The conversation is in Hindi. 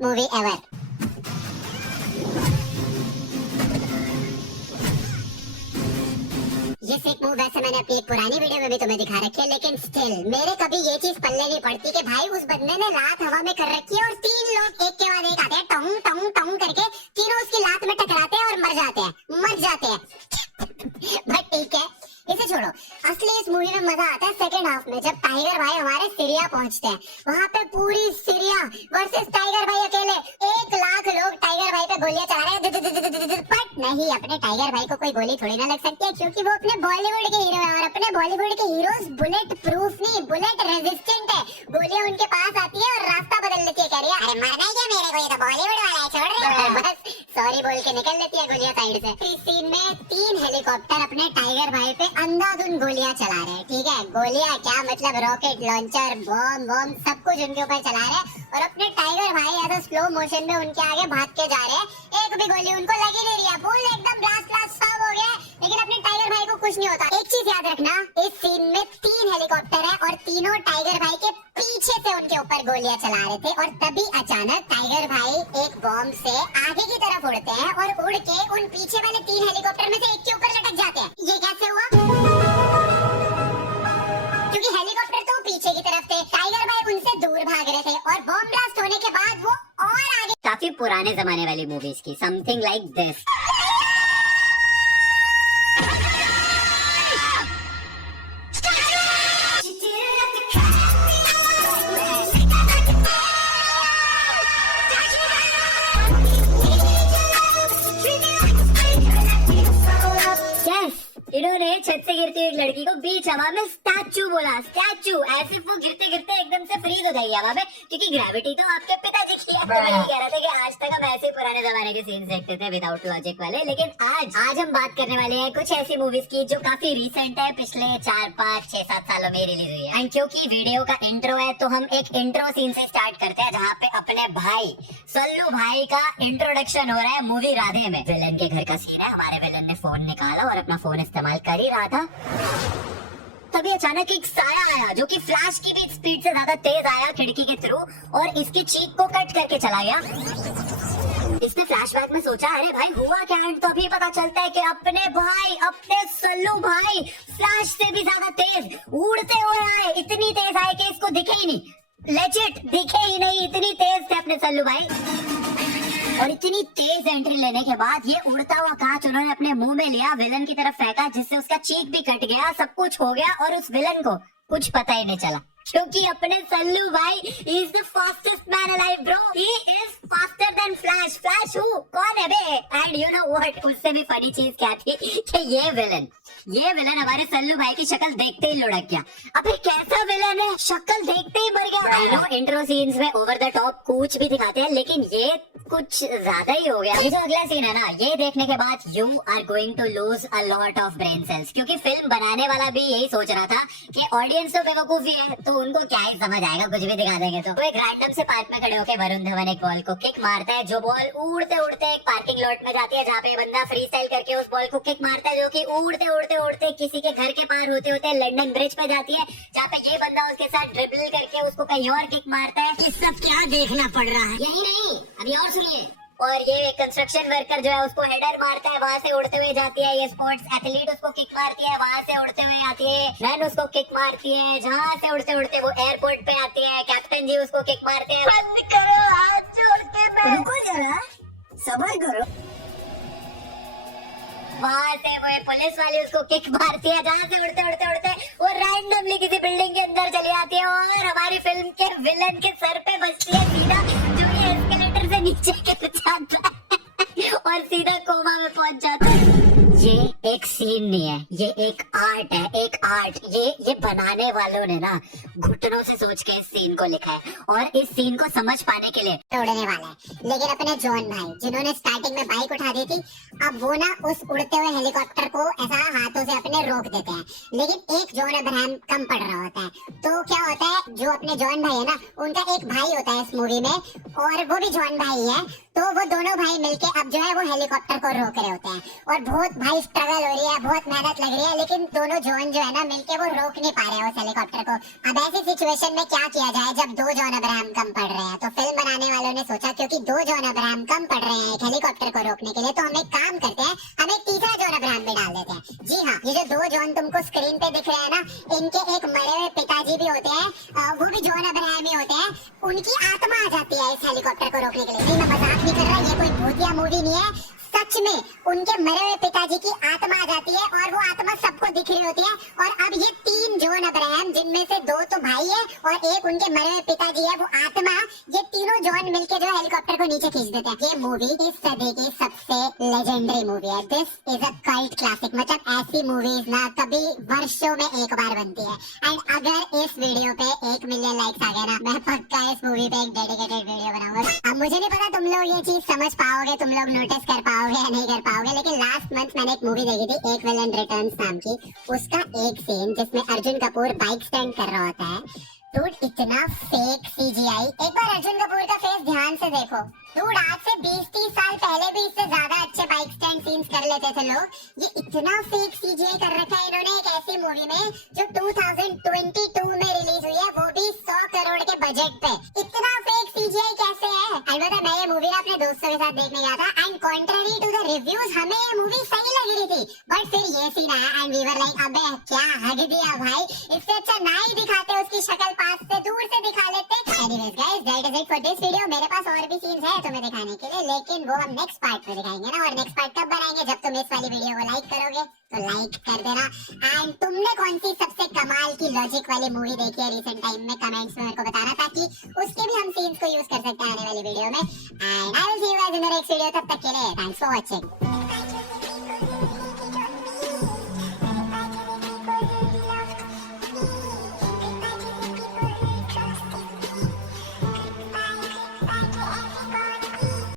सिकेस्ट मूवी एवर। ये सिक मूव वैसे मैंने अपनी एक पुरानी वीडियो में भी तुम्हें दिखा रखी है, लेकिन स्टिल मेरे कभी ये चीज पल्ले नहीं पड़ती कि भाई उस बंदे ने लात हवा में कर रखी है और तीन लोग एक के बाद एक आते हैं टोंग टोंग टोंग करके, तीनों उसकी लात में टकराते हैं और मर जाते हैं बट ठीक है, इसे छोड़ो। असली इस मूवी में मजा आता है सेकंड हाफ में, जब टाइगर भाई हमारे सीरिया पहुंचते हैं। वहाँ पे पूरी सीरिया वर्सेस टाइगर भाई अकेले, 1 लाख लोग टाइगर भाई पे गोलियां चला रहे हैं। बट नहीं, अपने टाइगर भाई को कोई गोली थोड़ी ना लग सकती है, क्योंकि वो अपने बॉलीवुड के हीरो है और अपने बॉलीवुड के हीरोज बुलेट प्रूफ नहीं, बुलेट रेजिस्टेंट है। गोलियां उनके पास आती है और रास्ता बदल लेती है। कह रही है अरे मरना ही क्या मेरे को, ये तो बॉलीवुड वाला है, छोड़ रही है। बस सॉरी बोल के निकल लेती है गोलियां साइड से। इस सीन में 3 हेलीकॉप्टर अपने टाइगर भाई पे अंधाधुंध गोलियां चला रहे हैं। ठीक है, गोलियां क्या मतलब रॉकेट लॉन्चर बम सब कुछ उनके ऊपर चला रहे हैं और अपने टाइगर भाई ऐसा स्लो मोशन में उनके आगे भाग के जा रहे हैं। एक भी गोली उनको लग ही नहीं रही है, फुल एकदम ब्लास्ट सब हो गया, लेकिन अपने टाइगर भाई को कुछ नहीं होता। एक चीज याद रखना, इस सीन में 3 हेलीकॉप्टर है और तीनों टाइगर भाई के पीछे से उनके ऊपर गोलियां चला रहे थे। और तभी अचानक टाइगर भाई एक बॉम्ब से आगे की तरफ उड़ते हैं और उड़ के उन पीछे वाले 3 हेलीकॉप्टर में से एक के ऊपर लटक जाते हैं। ये कैसे हुआ? क्योंकि हेलीकॉप्टर तो पीछे की तरफ थे, टाइगर भाई उनसे दूर भाग रहे थे और बॉम्ब ब्लास्ट होने के बाद वो और आगे। काफी पुराने जमाने वाली मूवीज की समथिंग लाइक दिस। इन्होंने छत से गिरती हुई लड़की को बीच हवा में स्टैचू बोला, स्टैचू। ऐसे वो गिरते गिरते एकदम से फ्रीज हो जाएगी हवा में, क्योंकि ग्रेविटी तो आपके पिताजी की है। मैं कह रहा था कि आज तक हम ऐसे पुराने जमाने के सीन्स देखते थे विदाउट लॉजिक वाले, लेकिन आज हम बात करने वाले हैं कुछ ऐसी मूवीज की जो काफी रिसेंट है, पिछले 4, 5, 6, 7 सालों में रिलीज हुई है। एंड क्योंकि वीडियो का इंट्रो है तो हम एक इंट्रो सीन से स्टार्ट करते हैं, जहाँ पे अपने भाई सल्लू भाई का इंट्रोडक्शन हो रहा है मूवी राधे में। विलन के घर का सीन है, हमारे विलन ने फोन निकाला और अपना फोन इस्तेमाल कर ही रहा था, तभी अचानक एक साया आया जो कि फ्लैश की भी स्पीड से ज्यादा तेज आया खिड़की के थ्रू और इसकी चीक को कट करके चला गया। इसने फ्लैशबैक में सोचा अरे भाई हुआ क्या, एंड तो अभी पता चलता है कि अपने भाई, अपने सल्लू भाई फ्लैश से भी ज्यादा तेज उड़ते हुए आए। इतनी तेज आए कि इसको दिखे ही नहीं, लेजिट दिखे ही नहीं, इतनी तेज थे अपने सल्लू भाई। और इतनी तेज एंट्री लेने के बाद ये उड़ता हुआ कांच उन्होंने अपने मुंह में लिया, विलन की तरफ फेंका, जिससे उसका चीक भी कट गया, सब कुछ हो गया और उस विलन को कुछ पता ही नहीं चला, क्योंकि अपने सल्लू भाई is the fastest man alive bro. He is faster than flash. Flash who? कौन है बे? एंड यू नो व्हाट, उससे भी फनी चीज क्या थी कि ये विलन हमारे सल्लू भाई की शक्ल देखते ही लुढ़क गया। अबे कैसा विलन है, शक्ल देखते ही मर गया। इंट्रो सीन्स में ओवर द टॉप कुछ भी दिखाते हैं, लेकिन ये कुछ ज्यादा ही हो गया। ये जो अगला सीन है ना, ये देखने के बाद you are going to lose a lot of brain cells, क्योंकि फिल्म बनाने वाला भी यही सोच रहा था कि ऑडियंस तो बेवकूफ ही है, तो उनको क्या ही समझ आएगा, कुछ भी दिखा देंगे। तो एक रैंडम से पार्क में खड़े होकर वरुण धवन एक बॉल को किक मारता है, जो बॉल उड़ते उड़ते एक पार्किंग लॉट में जाती है, जहाँ पे बंदा फ्री स्टाइल करके उस बॉल को किक मारता है, जो कि उड़ते उड़ते उड़ते किसी के घर के पार होते होते लंदन ब्रिज पे जाती है, जहाँ पे ये बंदा उसके साथ ड्रिबल करके उसको कहीं और किक मारता है। ये सब क्या देखना पड़ रहा है? यही नहीं, अभी और सुनिए। और ये कंस्ट्रक्शन वर्कर जो है उसको हेडर मारता है, वहाँ से उड़ते हुए जाती है। ये स्पोर्ट्स एथलीट उसको किक मारती है, वहाँ से उड़ते हुए आती है। रन उसको किक मारती है, जहाँ से उड़ते उड़ते वो एयरपोर्ट पे आती है। कैप्टन जी उसको किक मारते हैं। बंद करो, हाथ जोड़ के रुको जरा, सब्र करो। वहाँ से वो पुलिस वाली उसको किक मारती है, जहाँ से उड़ते उड़ते उड़ते वो रैंडमली किसी बिल्डिंग के अंदर चली आती है और हमारी फिल्म के विलन के सर पे बजती है सीधा, जो ये एस्केलेटर से नीचे गिर जाता है और सीधा कोमा में पहुंच जाता है। ये एक सीन नहीं है, ये एक आर्ट है, एक आर्ट। ये बनाने वालों ने ना घुटनों से सोच के इस सीन को लिखा है और इस सीन को समझ पाने के लिए उड़ने वाला है। लेकिन अपने जॉन भाई जिन्होंने स्टार्टिंग में बाइक उठा दी थी, अब वो ना उस उड़ते हुए हेलीकॉप्टर को ऐसा हाथों से अपने रोक देते हैं, लेकिन एक जॉन अब्राहम कम पड़ रहा होता है। तो क्या होता है, जो अपने जॉन भाई है ना, उनका एक भाई होता है इस मूवी में और वो भी जॉन भाई है। तो वो दोनों भाई मिलके अब जो है वो वो हेलीकॉप्टर को रोक रहे होते हैं और बहुत भाई स्ट्रगल हो रही है, बहुत मेहनत लग रही है, लेकिन दोनों जॉन जो है ना मिलके वो रोक नहीं पा रहे हैं उस हेलीकॉप्टर को। अब ऐसी सिचुएशन में क्या किया जाए जब 2 जॉन अब्राहम कम पड़ रहे हैं? तो फिल्म बनाने वालों ने सोचा क्योंकि 2 जॉन अब्राहम कम पड़ रहे हैं एक हेलीकॉप्टर को रोकने के लिए, तो हम एक काम करते हैं, हम एक तीसरा जॉन अब्राहम भी डाल देते हैं। जी हाँ, ये जो 2 जॉन तुमको स्क्रीन पे दिख रहे हैं ना, इनके एक मरे हुए पिताजी भी होते हैं, वो भी जॉन अब्राहम ही होते हैं। उनकी आत्मा आ जाती है इस हेलीकॉप्टर को रोकने के लिए। नहीं, मैं मजाक नहीं कर रहा, ये कोई भूतिया मूवी नहीं है, सच में उनके मरे हुए पिताजी की आत्मा आ जाती है और वो आत्मा सबको दिख रही होती है। और अब ये 3 जॉन अब्राहम, जिनमें से 2 तो भाई है और एक उनके मरे हुए पिताजी है, वो आत्मा, ये तीनों जॉन मिलके जो हेलीकॉप्टर को नीचे खींच देते हैं। ये मूवी इस सदी की सबसे लेजेंडरी मूवी है। This is a cult classic. मतलब ऐसी मूवीज ना कभी वर्षों में एक बार बनती है। एंड अगर इस वीडियो पे 1 मिलियन लाइक्स आ गए ना, मैं पक्का इस मूवी पे एक डेडिकेटेड वीडियो बनाऊंगा। अब मुझे नहीं पता तुम लोग ये चीज समझ पाओगे, तुम लोग नोटिस कर पाओगे या नहीं कर पाओगे, लेकिन लास्ट मंथ मैंने एक मूवी देखी थी, एक विलन रिटर्न्स नाम की। उसका एक सीन जिसमें अर्जुन कपूर बाइक स्टैंड कर रहा होता है, डूड इतना फेक सीजीआई। एक बार अर्जुन कपूर का फेस ध्यान से देखो डूड, आज से 20-30 साल पहले भी इससे ज्यादा अच्छे बाइक स्टैंड सीन्स कर लेते थे लोग। ये इतना फेक सीजीआई कर रखा है इन्होंने एक ऐसी मूवी में जो 2022 में रिलीज हुई है, वो भी 100 करोड़ के बजट पे। इतना फेक सीजीआई कैसे है? अलबत्ता मैं ये मूवी ना अपने दोस्तों के साथ देखने गया था and contrary to the reviews हमें ये मूवी सही लग रही थी, बट फिर ये सीन आया एंड वी वर लाइक अबे क्या हग दिया भाई, इससे अच्छा ना ही दिखाते, उसकी शक्ल पास से दूर से दिखा लेते। Anyways guys, that is it for this video. मेरे पास और भी सीन्स है तुम्हें दिखाने के लिए, लेकिन वो हम नेक्स्ट पार्ट में दिखाएंगे ना। और नेक्स्ट पार्ट कब बनाएंगे? जब तुम इस वाली वीडियो को लाइक करोगे, तो लाइक कर देना। एंड तुमने कौन सी सबसे कमाल की लॉजिक वाली मूवी देखी है रिसेंट टाइम में, कमेंट्स में मेरे को बताना, ताकि उसके भी हम सीन्स को यूज कर सकते हैं आने वाली वीडियो में। And I will see you guys in the next video. तब तक के लिए थैंक्स फॉर वाचिंग।